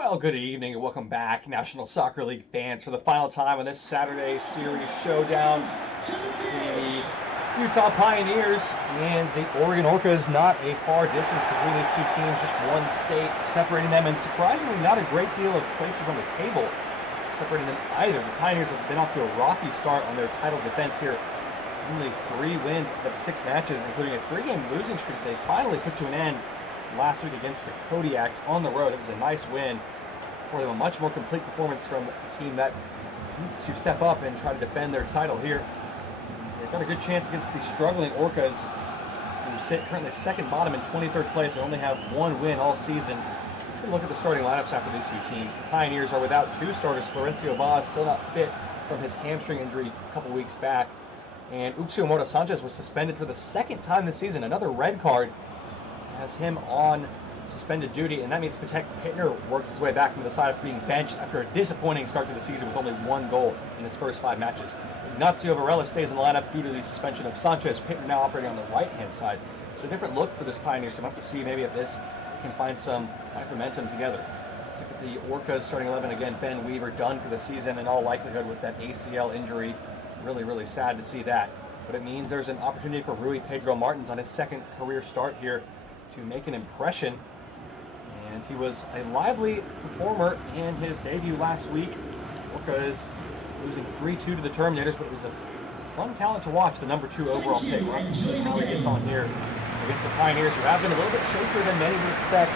Well, good evening and welcome back, National Soccer League fans, for the final time on this Saturday series showdown. The Utah Pioneers and the Oregon Orcas, not a far distance between these two teams, just one state separating them, and surprisingly not a great deal of places on the table separating them either. The Pioneers have been off to a rocky start on their title defense here. Only 3 wins out of 6 matches, including a 3-game losing streak they finally put to an end last week against the Kodiaks on the road. It was a nice win for them, a much more complete performance from a team that needs to step up and try to defend their title here. So they've got a good chance against the struggling Orcas, who sit currently second bottom in 23rd place and only have 1 win all season. Let's take a look at the starting lineups after these two teams. The Pioneers are without 2 starters. Florencio Vaz still not fit from his hamstring injury a couple weeks back, and Uxio Mota Sanchez was suspended for the 2nd time this season. Another red card has him on suspended duty, and that means Patek Pittner works his way back from the side after being benched after a disappointing start to the season with only 1 goal in his first 5 matches. Ignacio Varela stays in the lineup due to the suspension of Sanchez. Pittner now operating on the right-hand side. So a different look for this Pioneers team. We'll have to see maybe if this can find some nice momentum together. Let's look at the Orcas starting 11 again. Ben Weaver done for the season in all likelihood with that ACL injury. Really sad to see that. But it means there's an opportunity for Rui Pedro Martins on his 2nd career start here to make an impression. And he was a lively performer in his debut last week. Orcas losing 3-2 to the Terminators, but it was a fun talent to watch, the number 2 overall pick. We'll have to see how he gets on here against the Pioneers, who have been a little bit shakier than many would expect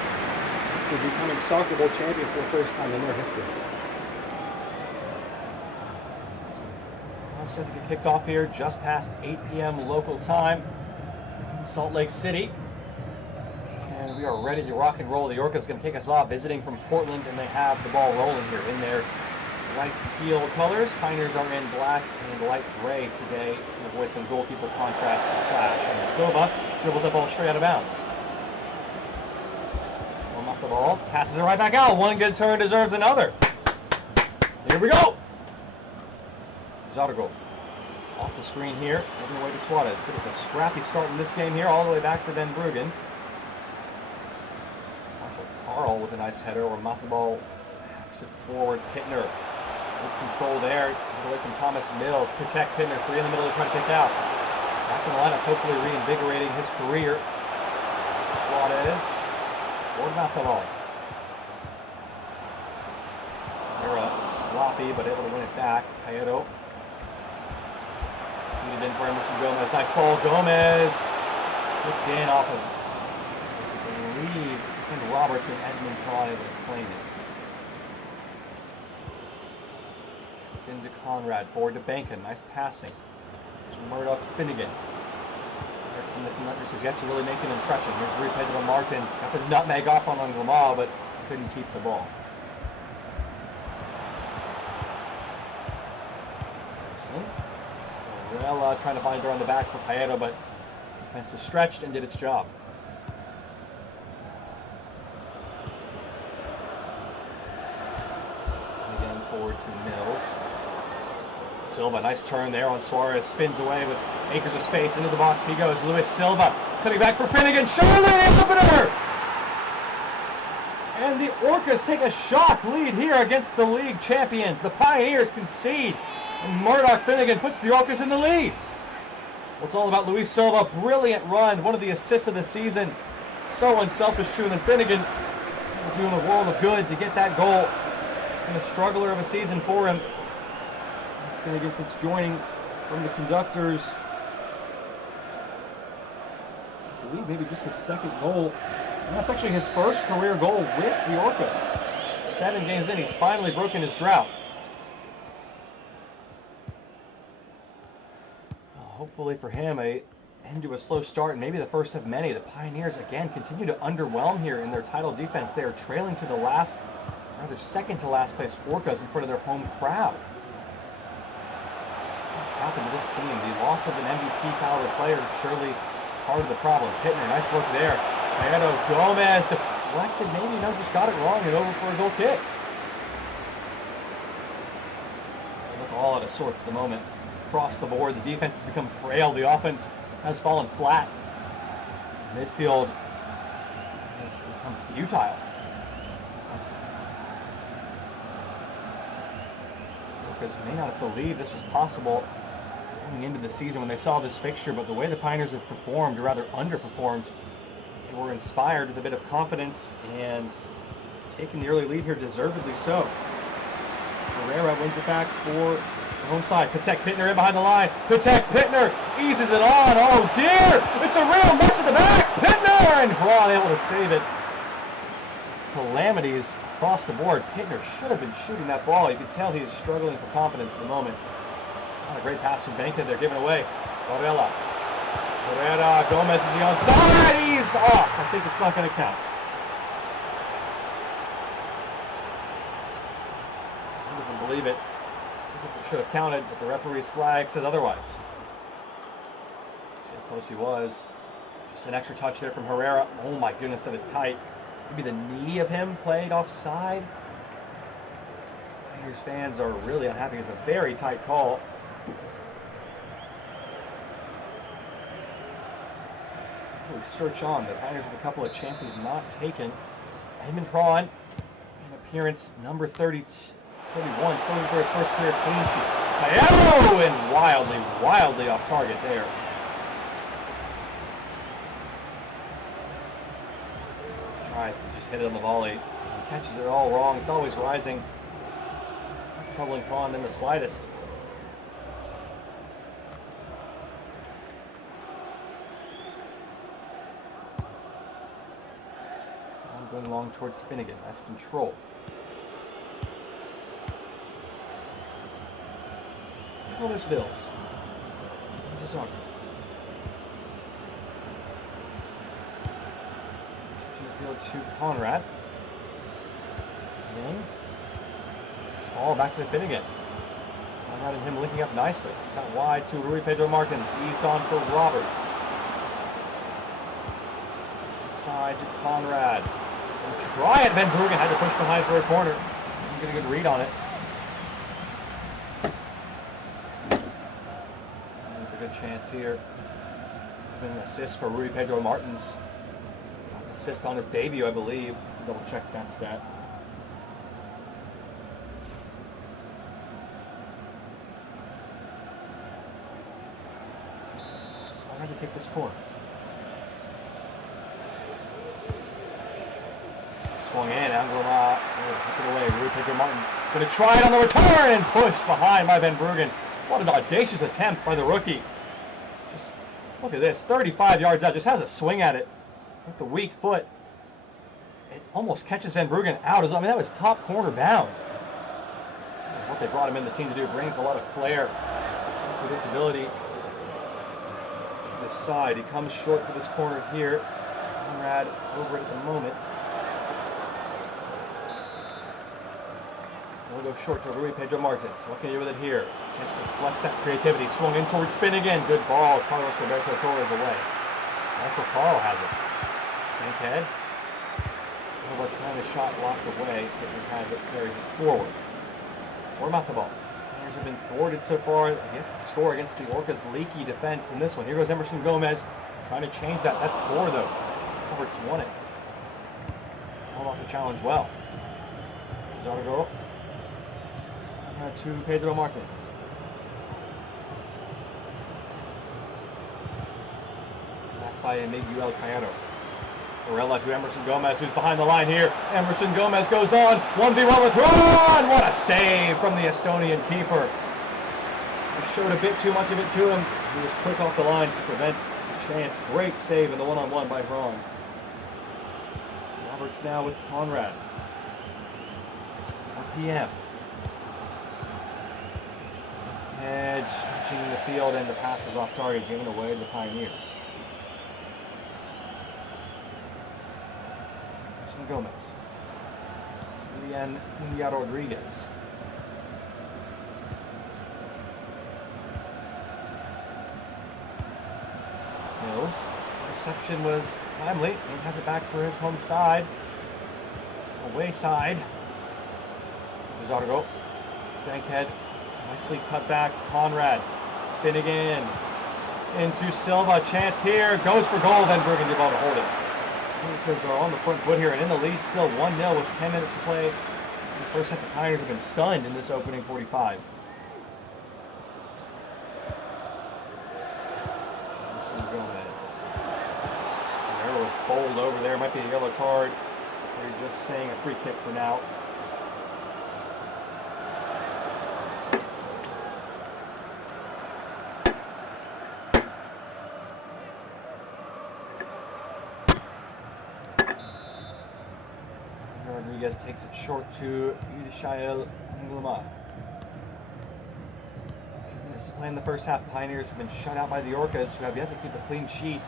to becoming Soccer Bowl champions for the first time in their history. All set to get kicked off here just past 8 p.m. local time in Salt Lake City. And we are ready to rock and roll. The Orcas going to kick us off, visiting from Portland, and they have the ball rolling here in their light teal colors. Pioneers are in black and light gray today to avoid some goalkeeper contrast and clash. And Silva dribbles that ball straight out of bounds. Warm up the ball, passes it right back out. One good turn deserves another. Here we go. Zargo off the screen here, moving away to Suarez. Bit of a scrappy start in this game here, all the way back to Van Bruggen. Carl with a nice header, where Mathebal hacks it forward. Pittner with control there, away from Thomas Mills. Patek Pittner, 3 in the middle to try to pick out. Back in the lineup, hopefully reinvigorating his career. Suarez, or Mathebal. They're sloppy, but able to win it back. Payedo. Feeded in for Emerson Gomez. Nice ball. Gomez hooked in off of, I believe, Roberts and Edmund Cron able to claim it. Into Conrad, forward to Bankin. Nice passing. There's Murdoch Finnegan. Eric from the Conductors has yet to really make an impression. Here's Rui Pedro Martins. Got the nutmeg off on Lamar, but couldn't keep the ball. Varela trying to find her on the back for Payedo, but defense was stretched and did its job. Forward to Mills. Silva, nice turn there on Suarez, spins away with acres of space. Into the box he goes. Luis Silva coming back for Finnegan. Surely it's up and over! And the Orcas take a shock lead here against the league champions. The Pioneers concede, and Murdoch Finnegan puts the Orcas in the lead. Well, it's all about Luis Silva. Brilliant run, one of the assists of the season. So unselfish too, and Finnegan doing a world of good to get that goal. Been a struggler of a season for him. Finnegan since joining from the Conductors. I believe maybe just his 2nd goal. And that's actually his 1st career goal with the Orcas. 7 games in, he's finally broken his drought. Well, hopefully for him, an end to a slow start, and maybe the first of many. The Pioneers again continue to underwhelm here in their title defense. They are trailing to the last, rather 2nd to last place Orcas in front of their home crowd. What's happened to this team? The loss of an MVP caliber player is surely part of the problem. Pittner, nice work there. Payedo, Gomez deflected, maybe no, just got it wrong and over for a goal kick. They look all out of sorts at the moment. Across the board, the defense has become frail. The offense has fallen flat. Midfield has become futile. Orcas may not have believed this was possible going into the season when they saw this fixture, but the way the Pioneers have performed, or rather underperformed, they were inspired with a bit of confidence and taking the early lead here, deservedly so. Herrera wins it back for the home side. Patek Pittner in behind the line. Patek Pittner eases it on. Oh dear! It's a real mess at the back. Pittner and Braun able to save it. Calamities across the board. Pittner should have been shooting that ball. You could tell he is struggling for confidence at the moment. Not a great pass from Benka. They're giving away. Varela. Herrera. Gomez is the onside. He's off. I think it's not going to count. He doesn't believe it. I think it should have counted, but the referee's flag says otherwise. Let's see how close he was. Just an extra touch there from Herrera. Oh my goodness, that is tight. Maybe the knee of him played offside. Pioneers fans are really unhappy. It's a very tight call. We search on. The Pioneers with a couple of chances not taken. Edmund Prawn, in appearance number 31, still looking for his first career clean sheet. Oh, and wildly off target there. Tries to just hit it on the volley. Catches it all wrong. It's always rising. Not troubling Prawn in the slightest. Going long towards Finnegan. Nice control. Columbus Bills. Switching the field to Conrad. Again. This ball back to Finnegan. Conrad and him linking up nicely. It's out wide to Rui Pedro Martins. Eased on for Roberts. Inside to Conrad. Try it. Van Bruggen had to push behind for a corner. Didn't get a good read on it. It's a good chance here. Been an assist for Rui Pedro Martins. Got an assist on his debut, I believe. Double check that stat. I had to take this corner. Swung in, Angloma, took it away. Rui Pedro Martins going to try it on the return and pushed behind by Van Bruggen. What an audacious attempt by the rookie. Just look at this, 35 yards out, just has a swing at it with the weak foot. It almost catches Van Bruggen out. I mean, that was top corner bound. This is what they brought him in the team to do. Brings a lot of flair, predictability to this side. He comes short for this corner here. Conrad over it at the moment. We'll go short to Rui Pedro Martins. What can you do with it here? Chance to flex that creativity. Swung in towards spin again. Good ball. Carlos Roberto Torres away. Marshall Carl has it. Bankhead. Silva trying to shot blocked away. Pittman has it. Carries it forward. Or Matabal. Players have been thwarted so far. They have to score against the Orcas' leaky defense in this one. Here goes Emerson Gomez. Trying to change that. That's poor though. Roberts won it. Held off the challenge well. Zargo. To Pedro Martins. Back by Miguel Cayero. Varela to Emerson Gomez, who's behind the line here. Emerson Gomez goes on. 1v1 with Ron! What a save from the Estonian keeper. He showed a bit too much of it to him. He was quick off the line to prevent the chance. Great save in the one-on-one by Ron. Roberts now with Conrad. RPM. Edge stretching the field, and the pass was off target, giving away to the Pioneers. Emerson Gomez. Julian Muñoz Rodriguez. Mills. Reception was timely. He has it back for his home side. Away side. Zargo. Bankhead. Nicely cut back. Conrad. Finnegan. Into Silva. Chance here. Goes for goal. Then Bruggen able to hold it. Orcas are on the front foot here and in the lead still 1-0 with 10 minutes to play. In the first set, the Pioneers have been stunned in this opening 45. rolled over there. Might be a yellow card. They're just saying a free kick for now. Rodriguez takes it short to Yudishael Ngluma. 8 minutes to play in the first half. Pioneers have been shut out by the Orcas, who have yet to keep a clean sheet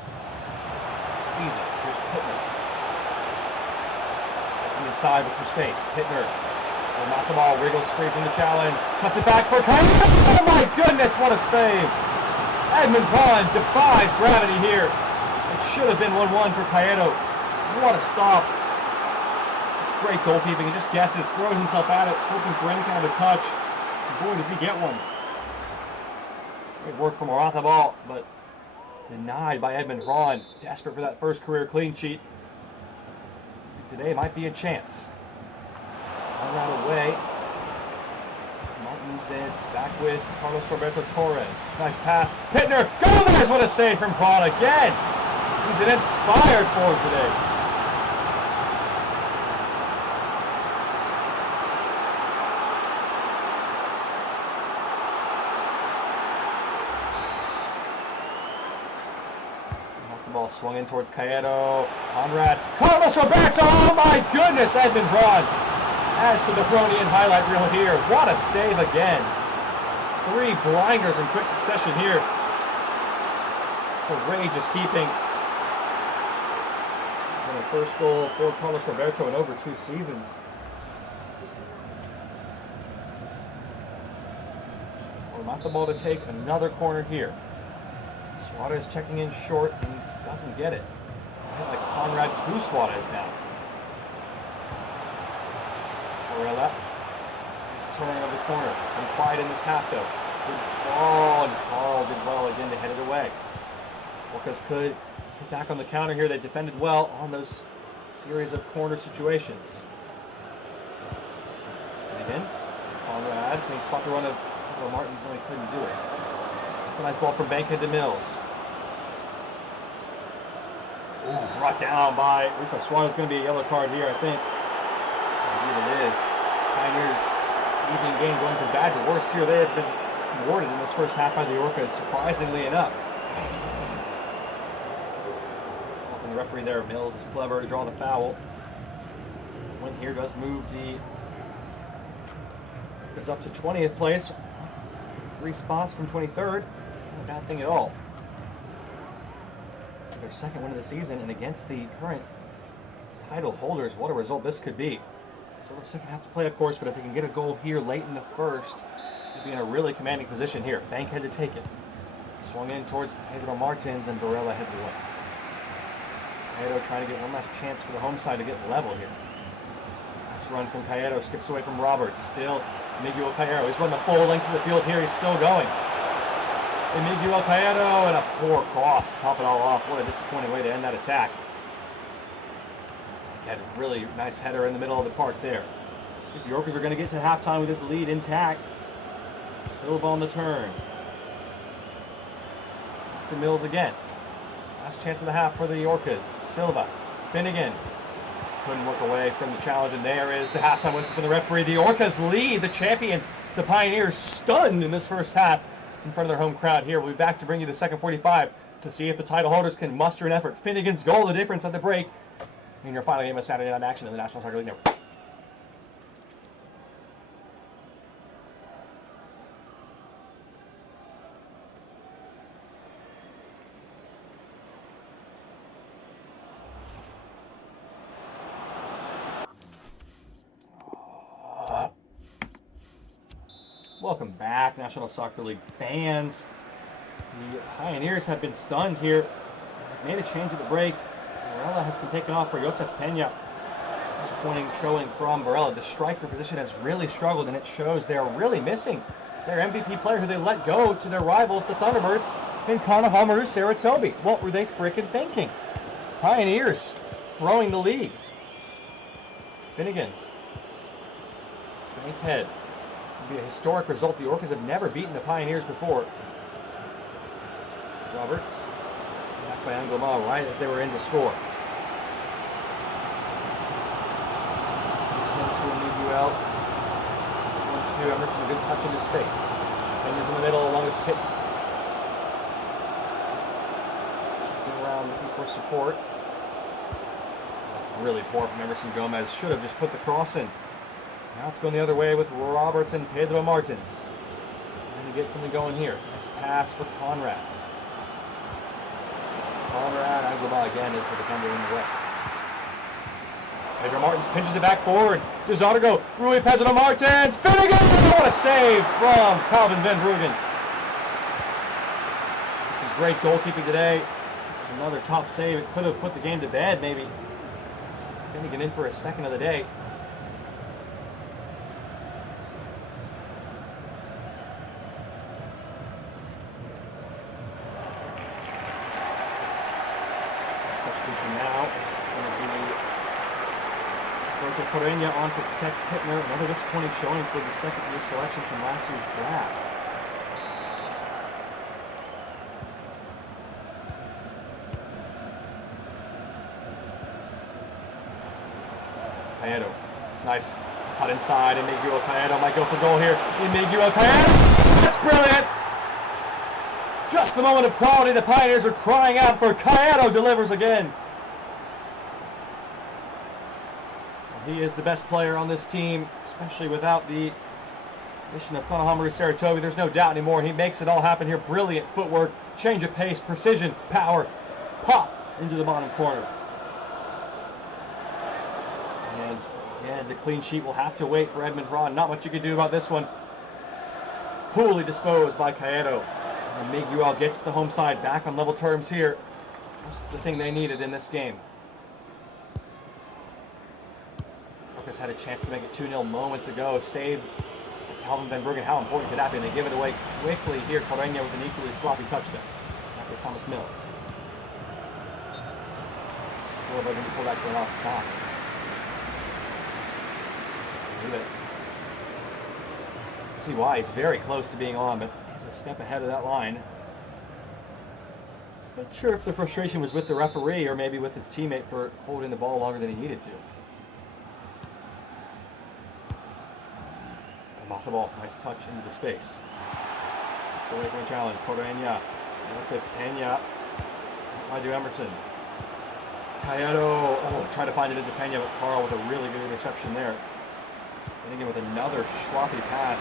this season. Here's Pittner. Looking inside with some space. Pittner will knock the ball, wriggles free from the challenge. Cuts it back for Cayeto. Oh my goodness, what a save! Edmund Vaughn defies gravity here. It should have been 1-1 for Cayeto. What a stop. Great goalkeeping. He just guesses, throws himself at it, hoping for any kind of a touch. Boy, does he get one. Great work from Ball, but denied by Edmund Braun. Desperate for that first career clean sheet. Today might be a chance. One round away. Martins, it's back with Carlos Roberto Torres. Nice pass. Pittner. Gomez! What a save from Braun again. He's an inspired forward today. Ball swung in towards Cayeto. Conrad. Carlos Roberto! Oh my goodness! Edmund Braun adds to the Thronian highlight reel here. What a save again. 3 blinders in quick succession here. Courageous keeping. And the first goal for Carlos Roberto in over 2 seasons. Ball to take another corner here. Suarez checking in short and doesn't get it. Like Conrad to Suarez now. Varela is turning of the corner. And quiet in this half though. Good ball, and Carl did well again to head it away. Orcas could get back on the counter here. They defended well on those series of corner situations. And again, Conrad can he spot the run of Martins, and he couldn't do it. It's a nice ball from Bankhead to Mills. Ooh, brought down by Rico Suarez. Going to be a yellow card here, I think. Indeed it is. Pioneers evening game going from bad to worse here. They have been thwarted in this first half by the Orcas, surprisingly enough. Well, from the referee there, Mills is clever to draw the foul. Win here does move the Orcas up to 20th place. 3 spots from 23rd. Not a bad thing at all. Their second win of the season, and against the current title holders, what a result this could be. Still the second half to play, of course, but if they can get a goal here late in the first, they'll be in a really commanding position here. Bankhead to take it. Swung in towards Pedro Martins, and Varela heads away. Cayeto trying to get one last chance for the home side to get level here. Nice run from Cayeto, skips away from Roberts. Still Miguel Cayeto. He's run the full length of the field here. He's still going. And Miguel Cayeto, and a poor cross to top it all off. What a disappointing way to end that attack. He had a really nice header in the middle of the park there. See if the Orcas are going to get to halftime with this lead intact. Silva on the turn. For Mills again. Last chance of the half for the Orcas. Silva. Finnegan. Couldn't work away from the challenge, and there is the halftime whistle from the referee. The Orcas lead the champions, the Pioneers, stunned in this first half in front of their home crowd here. We'll be back to bring you the second 45 to see if the title holders can muster an effort. Finnegan's goal, the difference at the break, in your final game of Saturday Night Action in the National Soccer League Network. Welcome back, National Soccer League fans. The Pioneers have been stunned here. They've made a change at the break. Varela has been taken off for Josef Peña. Disappointing showing from Varela. The striker position has really struggled, and it shows they're really missing their MVP player who they let go to their rivals, the Thunderbirds, in Kanaharu Saratobi. What were they frickin' thinking? Pioneers throwing the league. Finnegan. Bankhead. Be a historic result. The Orcas have never beaten the Pioneers before. Roberts, back by Angloma right as they were in to score. well. 1-2. Emerson, a good touch into space. Penya's in the middle along with Pitt. Circling around looking for support. That's really poor from Emerson Gomez. Should have just put the cross in. Now it's going the other way with Roberts and Pedro Martins. Trying to get something going here. Nice pass for Conrad. Conrad Aguilar again is the defender in the way. Pedro Martins pinches it back forward. DeZargo, Rui Pedro Martins, Finnegan! What a save from Calvin Van Bruggen. Some great goalkeeping today. There's another top save. It could have put the game to bed, maybe. Finnegan in for a second of the day. Substitution now. It's going to be Roger Correia on to protect Pittner. Another disappointing showing for the second-year selection from last year's draft. Caedo. Nice cut inside, and Miguel Caedo might go for goal here. Miguel Caedo! That's brilliant! Just the moment of quality the Pioneers are crying out for. Caedo delivers again. He is the best player on this team, especially without the addition of Kanahamaru Saratobi. There's no doubt anymore, and he makes it all happen here. Brilliant footwork, change of pace, precision, power, pop into the bottom corner. And again, the clean sheet will have to wait for Edmund Braun. Not much you can do about this one. Coolly disposed by Caedo. And Miguel gets the home side back on level terms here. Just the thing they needed in this game. Orcas had a chance to make it 2-0 moments ago. Save Calvin Van Bruggen. How important could that be? And they give it away quickly here. Correia with an equally sloppy touchdown after Thomas Mills. Silva going to pull that one offside. See why he's very close to being on, but he's a step ahead of that line. Not sure if the frustration was with the referee or maybe with his teammate for holding the ball longer than he needed to. And off the ball, nice touch into the space. Sticks away from a challenge. Correia, relative Pena, Maju Emerson. Caedo, try to find it into Pena, but Carl with a really good interception there. And again with another sloppy pass.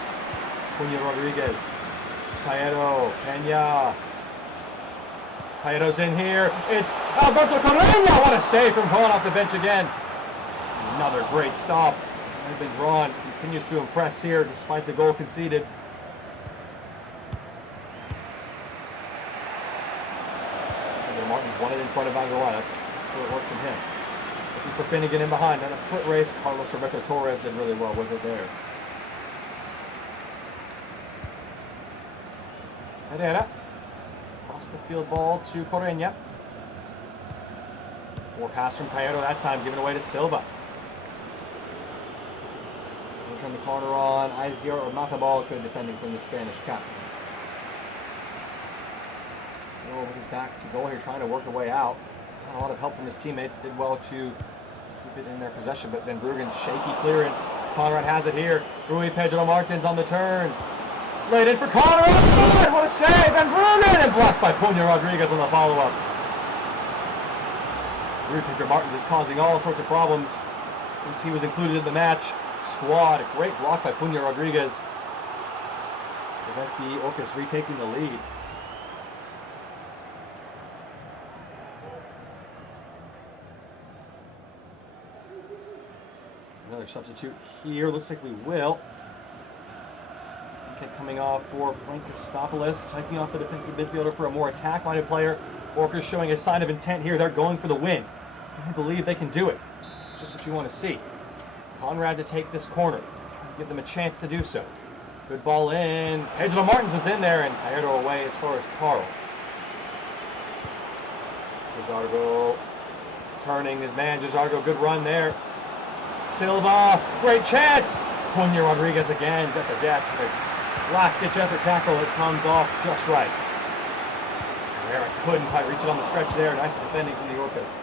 Cunha Rodriguez. Caedo. Pena. Caedo's in here. It's Alberto Correia. What a save from Braun off the bench again. Another great stop. Edmund Braun continues to impress here despite the goal conceded. Martin's won it in front of Aguilar. That's excellent work from him. Looking for Finnegan in behind. And a foot race. Carlos Roberto Torres did really well with it there. Herrera. Across the field ball to Correia. More pass from Caedo that time, given away to Silva. He'll turn the corner on Aizier or Matabal, good defending from the Spanish captain. Still with his back to goal here, trying to work a way out. Not a lot of help from his teammates. Did well to keep it in their possession, but Van Bruggen, shaky clearance. Conrad has it here. Rui Pedro Martins on the turn. Laid in for Conrad. What a save! Van Bruggen! And blocked by Cunha Rodriguez on the follow-up. Rui Pedro Martins is causing all sorts of problems since he was included in the match squad. A great block by Cunha Rodriguez. Prevent the Orcas retaking the lead. Another substitute here. Looks like we will. Kick coming off for Frank Costopoulos, taking off the defensive midfielder for a more attack-minded player. Orcas showing a sign of intent here. They're going for the win. I believe they can do it. It's just what you want to see. Conrad to take this corner. Trying to give them a chance to do so. Good ball in. Pedro Martins was in there, and Caedo away as far as Carl. Jazargo turning his man. Jazargo, good run there. Silva, great chance. Cunha Rodriguez again at the death. Last-ditch effort tackle. It comes off just right. Herrera couldn't quite reach it on the stretch there. Nice defending from the Orcas.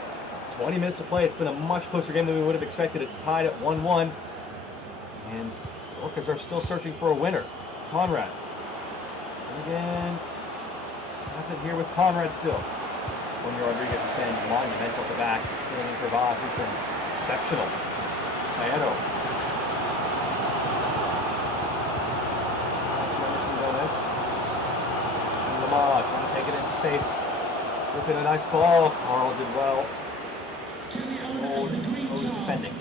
20 minutes to play. It's been a much closer game than we would have expected. It's tied at 1-1. And the Orcas are still searching for a winner. Conrad. And again, has it here with Conrad still. Junior Rodriguez has been monumental at the back. Filling in for Vaz, he's been exceptional. Maedo. To Emerson Gomez. And Lamar trying to take it in space. Looking a nice ball. Carl did well. Old defending.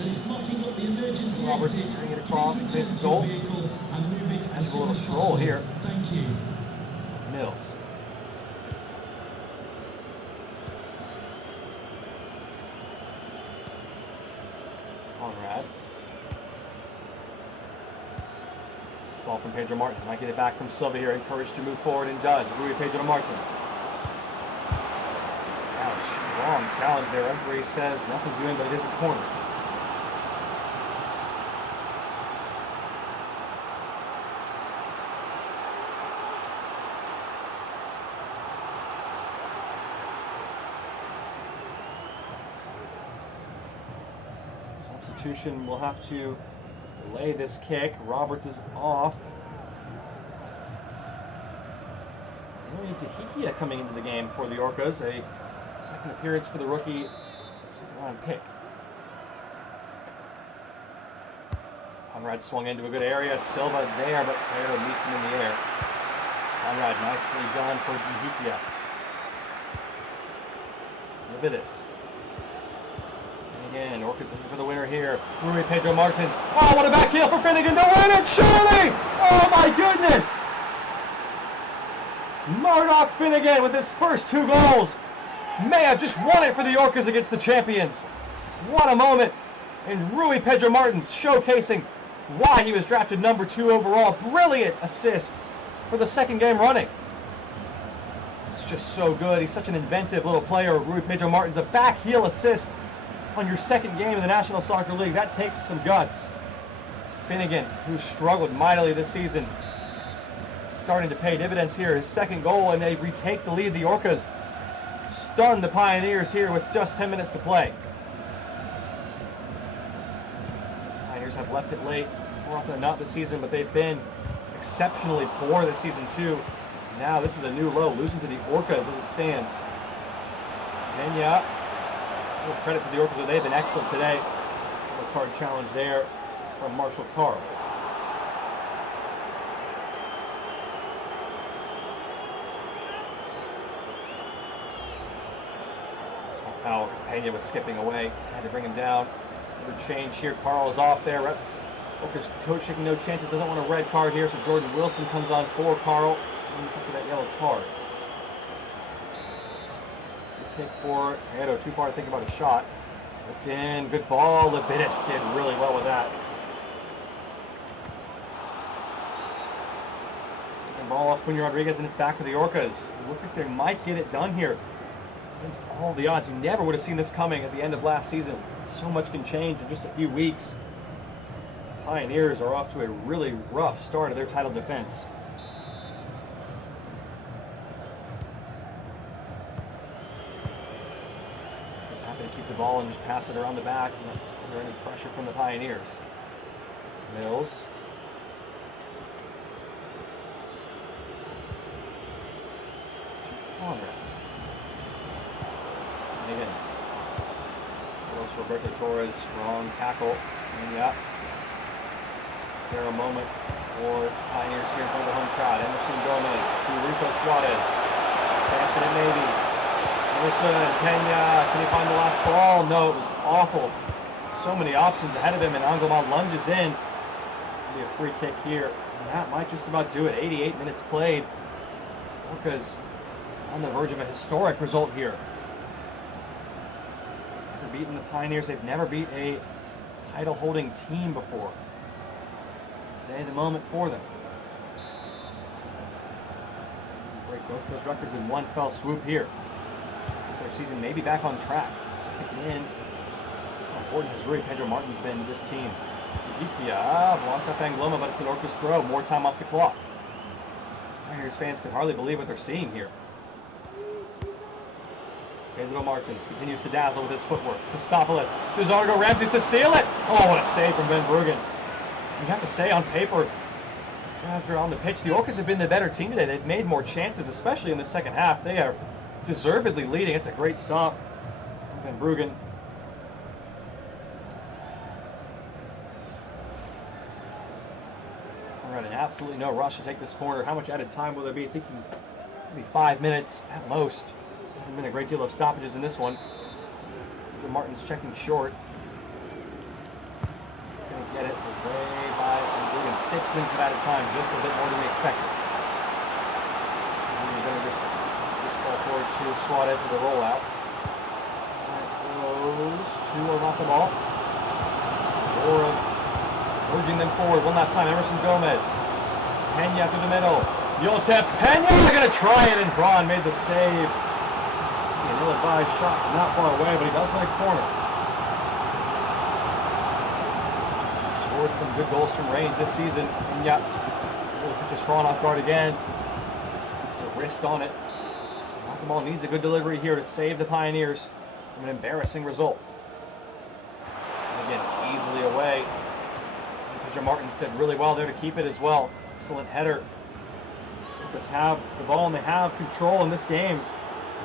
Roberts bring it across and takes a goal. And a little stroll here. Mills. Conrad. This ball from Pedro Martins. Might get it back from Silva here. Encouraged to move forward and does. Rui Pedro Martins. Strong challenge there. Referee says nothing doing, but it is a corner. Substitution will have to delay this kick. Roberts is off. Tahikia coming into the game for the Orcas. A second appearance for the rookie, second round pick. Conrad swung into a good area. Silva there, but Pedro meets him in the air. Conrad nicely done for Tahikia. Levitas. And again, Orcas looking for the winner here. Rui Pedro Martins. Oh, what a back heel for Finnegan to win it, surely! Oh my goodness! Murdoch Finnegan with his first 2 goals. May have just won it for the Orcas against the champions. What a moment. And Rui Pedro Martins showcasing why he was drafted number 2 overall. Brilliant assist for the second game running. It's just so good. He's such an inventive little player. Rui Pedro Martins, a back heel assist on your second game in the National Soccer League. That takes some guts. Finnegan, who struggled mightily this season, starting to pay dividends here. His second goal, and they retake the lead. The Orcas stun the Pioneers here with just 10 minutes to play. Pioneers have left it late more often than not this season, but they've been exceptionally poor this season too. Now this is a new low, losing to the Orcas as it stands. Pena, a little credit to the Orcas, they've been excellent today. A card challenge there from Marshall Carl. Foul because Pena was skipping away. Had to bring him down. Another change here. Carl is off there. Orcas coach taking no chances. Doesn't want a red card here, so Jordan Wilson comes on for Carl. And he's up for that yellow card. Take for Edo. Too far to think about a shot. Looked in. Good ball. Levitas did really well with that. Taking ball off Junior Rodriguez, and it's back for the Orcas. Look like they might get it done here. Against all the odds, you never would have seen this coming at the end of last season. So much can change in just a few weeks. The Pioneers are off to a really rough start of their title defense. Just happy to keep the ball and just pass it around the back, not under any pressure from the Pioneers. Mills. Conrad. And again, Roberto Torres, strong tackle, and yeah, is there a moment for Pioneers here in front of the home crowd? Emerson Gomez to Rico Suarez, Sampson and maybe, Emerson, Pena, can he find the last ball? No, it was awful. So many options ahead of him, and Anglomar lunges in. It'll be a free kick here, and that might just about do it. 88 minutes played. Orcas on the verge of a historic result here. Beaten the Pioneers. They've never beat a title-holding team before. It's today the moment for them. Break both those records in one fell swoop here. Their season may be back on track. Second in. How important has Rui Pedro Martins been to this team? Tahikia, blocked up Angloma, but it's an Orcas throw. More time off the clock. Pioneers fans can hardly believe what they're seeing here. Pedro Martins continues to dazzle with his footwork. Christopoulos, Jazardo Ramses to seal it. Oh, what a save from Ben Bruggen. You have to say on paper, after on the pitch, the Orcas have been the better team today. They've made more chances, especially in the second half. They are deservedly leading. It's a great stop. Van Bruggen. All right, and absolutely no rush to take this corner. How much added time will there be? I think maybe 5 minutes at most. Hasn't been a great deal of stoppages in this one. Martin's checking short. Gonna get it away by Van Bruggen. 6 minutes of added time, just a bit more than we expected. And we're gonna just ball forward to Suarez with a rollout. Goes to Ormazabal. Or urging them forward one last time. Emerson Gomez. Pena through the middle. Yotep Pena gonna try it, and Braun made the save. An ill-advised shot not far away, but he does win a corner. Scored some good goals from range this season. Pena really put Strong off guard again. It's a wrist on it. The ball needs a good delivery here to save the Pioneers from an embarrassing result. And again, easily away. Pedro Martins did really well there to keep it as well. Excellent header. Orcas have the ball and they have control in this game.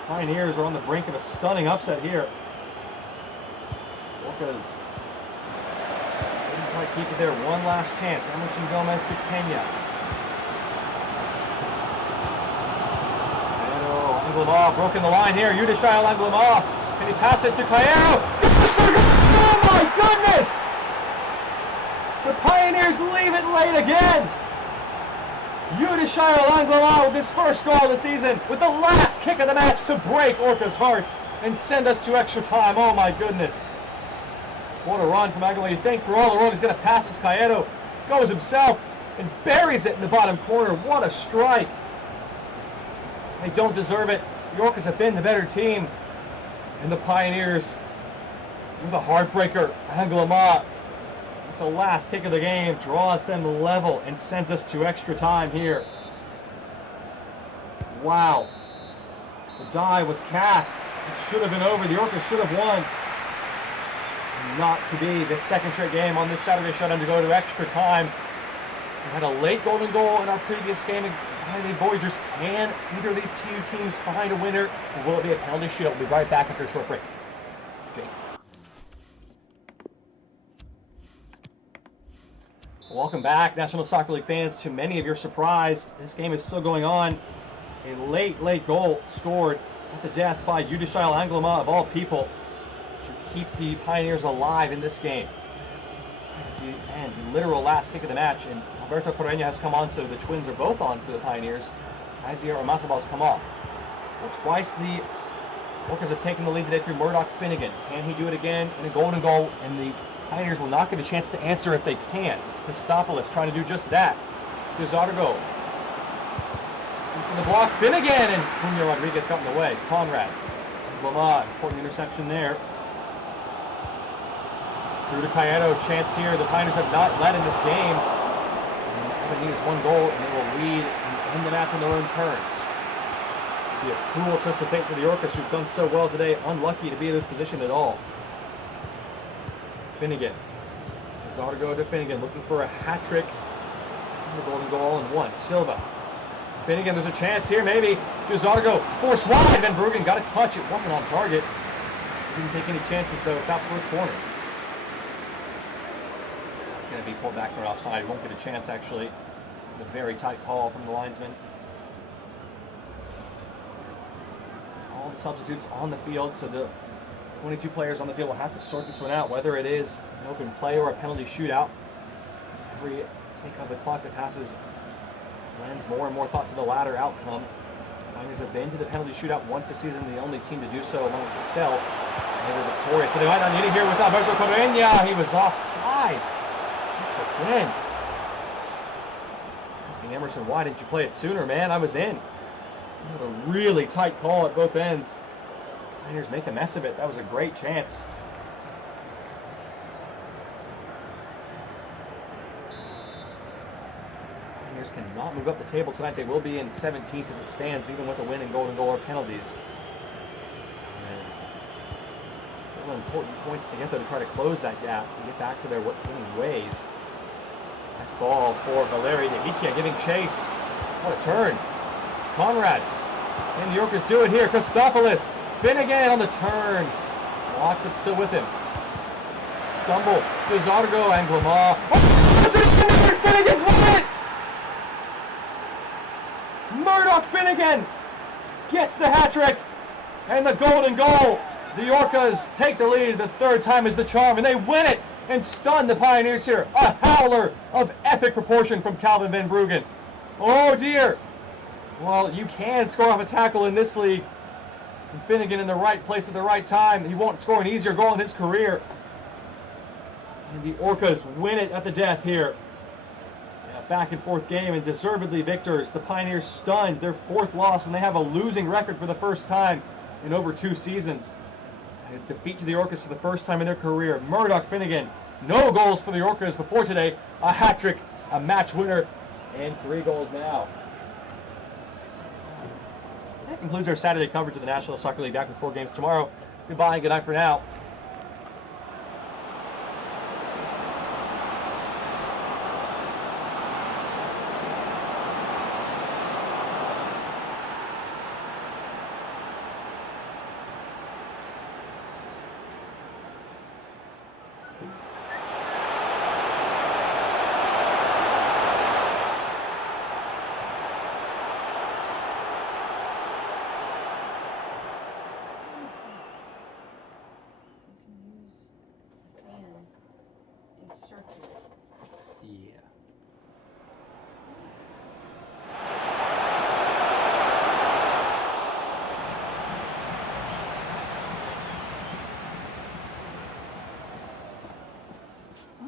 Pioneers are on the brink of a stunning upset here. Orcas didn't quite keep it there. One last chance. Emerson Gomez to Pena. Anglema broken the line here. Yudishayel Anglema. Can he pass it to Callao? Oh my goodness! The Pioneers leave it late again. Yudishayel Anglema with his first goal of the season, with the last kick of the match to break Orcas' hearts and send us to extra time. Oh my goodness. What a run from Anglema. You think for all the road he's going to pass it to Callao. Goes himself and buries it in the bottom corner. What a strike. They don't deserve it. The Orcas have been the better team. And the Pioneers, with a heartbreaker, Anglema, with the last kick of the game, draws them level and sends us to extra time here. Wow. The die was cast. It should have been over. The Orcas should have won. Not to be. This second straight game on this Saturday showdown to go to extra time. We had a late golden goal in our previous game. The Voyagers, can either of these two teams find a winner, or will it be a penalty shootout? We'll be right back after a short break. Jake. Welcome back, National Soccer League fans. To many of your surprise, this game is still going on. A late goal scored at the death by Yudishayel Anglema, of all people, to keep the Pioneers alive in this game. At the end, the literal last kick of the match, and Alberto Correia has come on, so the Twins are both on for the Pioneers. Isier Ormazabal's come off. Well, twice the Orcas have taken the lead today through Murdoch Finnegan. Can he do it again in a golden goal? And the Pioneers will not get a chance to answer if they can. Christopoulos trying to do just that. Desargo. For the block, Finnegan, and Cunha Rodriguez got in the way. Conrad. Lamont, important interception there. Through to Cayetano, chance here. The Pioneers have not led in this game. All they need is one goal, and they will lead and end the match on their own terms. It'll be a cruel twist of fate for the Orcas, who've done so well today. Unlucky to be in this position at all. Finnegan. Desargo to Finnegan, looking for a hat trick. And the golden goal all in one. Silva. Finnegan, there's a chance here, maybe. Desargo, forced wide. Van Bruggen got a touch. It wasn't on target. Didn't take any chances, though. It's out for a corner. Going to be pulled back for an offside. Won't get a chance, actually. A very tight call from the linesman. All the substitutes on the field, so the 22 players on the field will have to sort this one out, whether it is an open play or a penalty shootout. Every take of the clock that passes lends more and more thought to the latter outcome. The Pioneers have been to the penalty shootout once this season, the only team to do so along with Castel. And they were victorious, but they might not need it here with Alberto Correia. He was offside. Again. Asking Emerson, why didn't you play it sooner, man? I was in. Another really tight call at both ends. Pioneers make a mess of it. That was a great chance. Pioneers cannot move up the table tonight. They will be in 17th as it stands, even with a win and golden goal or penalties. And still important points to get there to try to close that gap and get back to their winning ways. Nice ball for Valeri Nehikia giving chase. What a turn. Conrad. And the Orcas do it here. Kostopoulos. Finnegan on the turn. Blocked, but still with him. Stumble. Desargo and Glamar. Oh, it's it! Finnegan's won it! Murdoch Finnegan gets the hat trick and the golden goal. The Orcas take the lead. The third time is the charm, and they win it and stun the Pioneers here. A howler of epic proportion from Calvin Van Bruggen. Oh dear. Well, you can score off a tackle in this league. And Finnegan in the right place at the right time. He won't score an easier goal in his career. And the Orcas win it at the death here. Yeah, back and forth game and deservedly victors. The Pioneers stunned, their fourth loss, and they have a losing record for the first time in over 2 seasons. A defeat to the Orcas for the first time in their career. Murdoch Finnegan, no goals for the Orcas before today. A hat trick, a match winner, and 3 goals now. That concludes our Saturday coverage of the National Soccer League. Back with 4 games tomorrow. Goodbye and good night for now. Yeah. I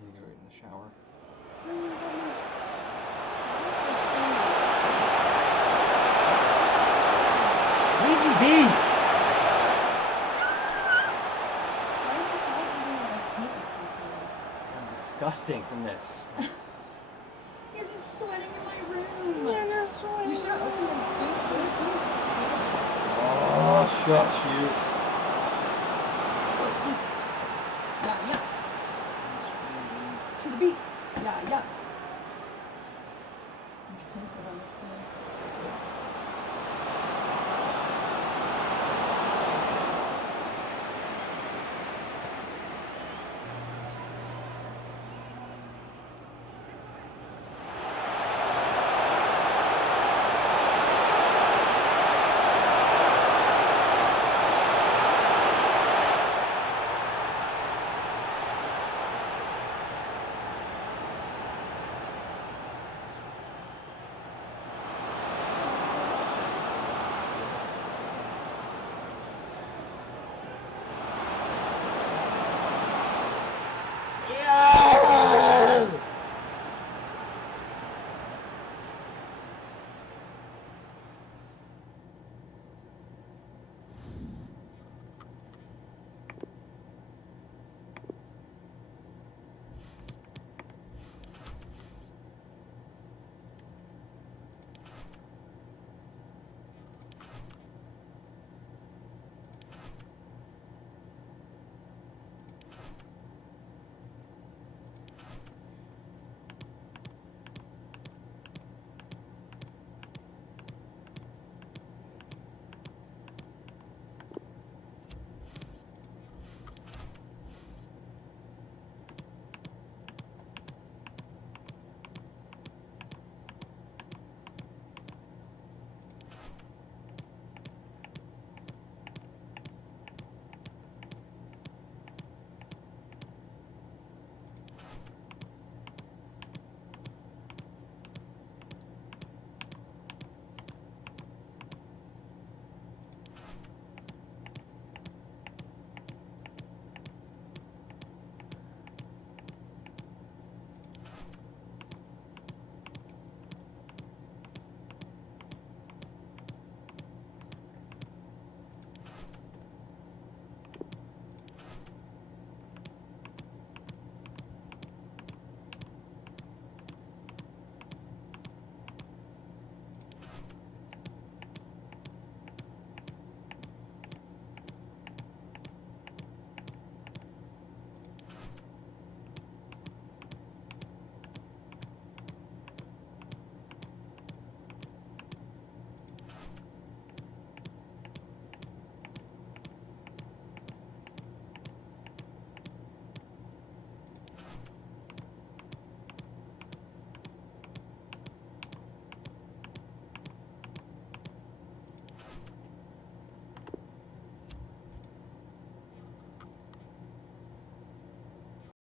need to go in the shower. Leave me be! I'm disgusting from this. You're just sweating in my room. Yeah, you're sweating. You should have opened the boot. Oh, shush you.